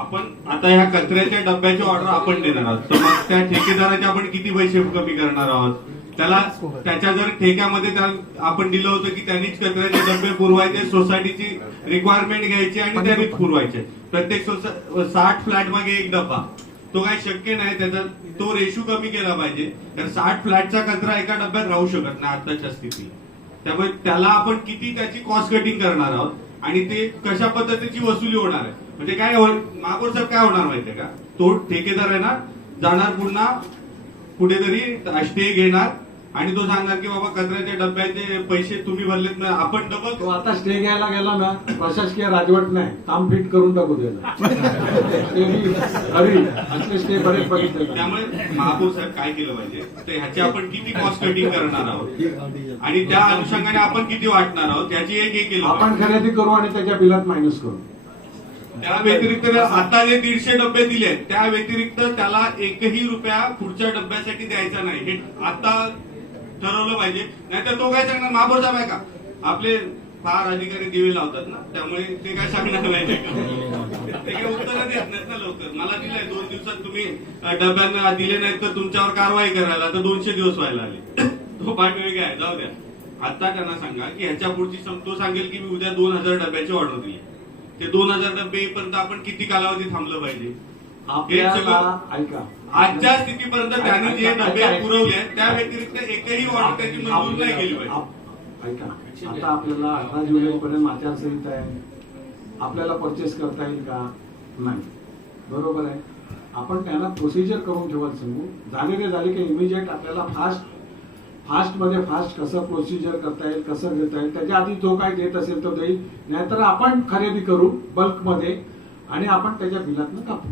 आपण आता ह्या कचऱ्याच्या डब्याची ऑर्डर आपण देणार आहोत, तर मग त्या ठेकेदाराचे आपण किती पैसे कमी करणार आहोत? त्याला त्याच्या जर ठेक्यामध्ये आपण दिलं होतं की त्यांनीच कचऱ्याचे डबे पुरवायचे, सोसायटीची रिक्वायरमेंट घ्यायची आणि त्यांनीच पुरवायचे, प्रत्येक 60 फ्लॅट मागे एक डबा, तो काही शक्य नाही. त्याचा तो रेशो कमी केला पाहिजे, कारण 60 फ्लॅटचा कचरा एका डब्यात राहू शकत नाही आताच्या स्थितीत. त्यामुळे त्याला आपण किती त्याची कॉस्ट कटिंग करणार आहोत आणि ते कशा पद्धतीची वसुली होणार आहे. म्हणजे काय महापौर साहेब काय होणार माहितीये का, तो ठेकेदार आहे ना जाणार पुन्हा कुठेतरी स्टे घेणार आणि तो सांगणार की बाबा कचऱ्याच्या डब्याचे पैसे तुम्ही भरलेत ना, आपण डबल. तो आता स्टे घ्यायला गेला ना, प्रशासकीय राजवट नाही, काम फिट करून टाकू द्यायला. स्टे बरेच बघितले. त्यामुळे महापौर साहेब काय केलं पाहिजे, तर ह्याची आपण किती कॉस्ट कटिंग करणार आहोत आणि त्या अनुषंगाने आपण किती वाटणार आहोत याची एक केलं. आपण खरेदी करू आणि त्याच्या बिलात मायनस करू. त्या व्यतिरिक्त आता जे 150 डबे दिले त्या व्यतिरिक्त त्याला एकही रुपया पुढच्या डब्यासाठी द्यायचा नाही, हे आता ठरवलं पाहिजे. नाहीतर तो काय सांगणार, महापौर साहेब आहे का आपले फार अधिकारी दिवे लावतात ना, त्यामुळे ते काय सांगणार नाही ते काही उत्तर देत नाहीत ना लवकर. मला दिलंय 2 दिवसात तुम्ही डब्यांना दिले नाहीत तर तुमच्यावर कारवाई करायला, तर 200 दिवस व्हायला आले. तो पाठवे काय, जाऊ द्या. आता त्यांना सांगा की ह्याच्या पुढची तो सांगेल की मी उद्या 2000 डब्याची ऑर्डर दिली, ते 2000 डबे येईपर्यंत आपण किती कालावधी थांबलं पाहिजे. आपल्याला ऐका, आजच्या स्थितीपर्यंत त्यांनी जे डबे पुरवले त्या व्यतिरिक्त एकही ऑर्डर त्याची मंजूर नाही केली पाहिजे. ऐका, आता आपल्याला 18 जुलै पर्यंत आचारसंहिता आहे, आपल्याला परचेस करता येईल का? नाही, बरोबर आहे. आपण त्यांना प्रोसिजर करून ठेवायला सांगू, झाले की इमिजिएट आपल्याला फास्ट कसं प्रोसिजर करता येईल, कसं घेता येईल, त्याच्या आधी जो काय देत असेल तो देईल, नाहीतर आपण खरेदी करू बल्कमध्ये आणि आपण त्याच्या बिलातनं कापू.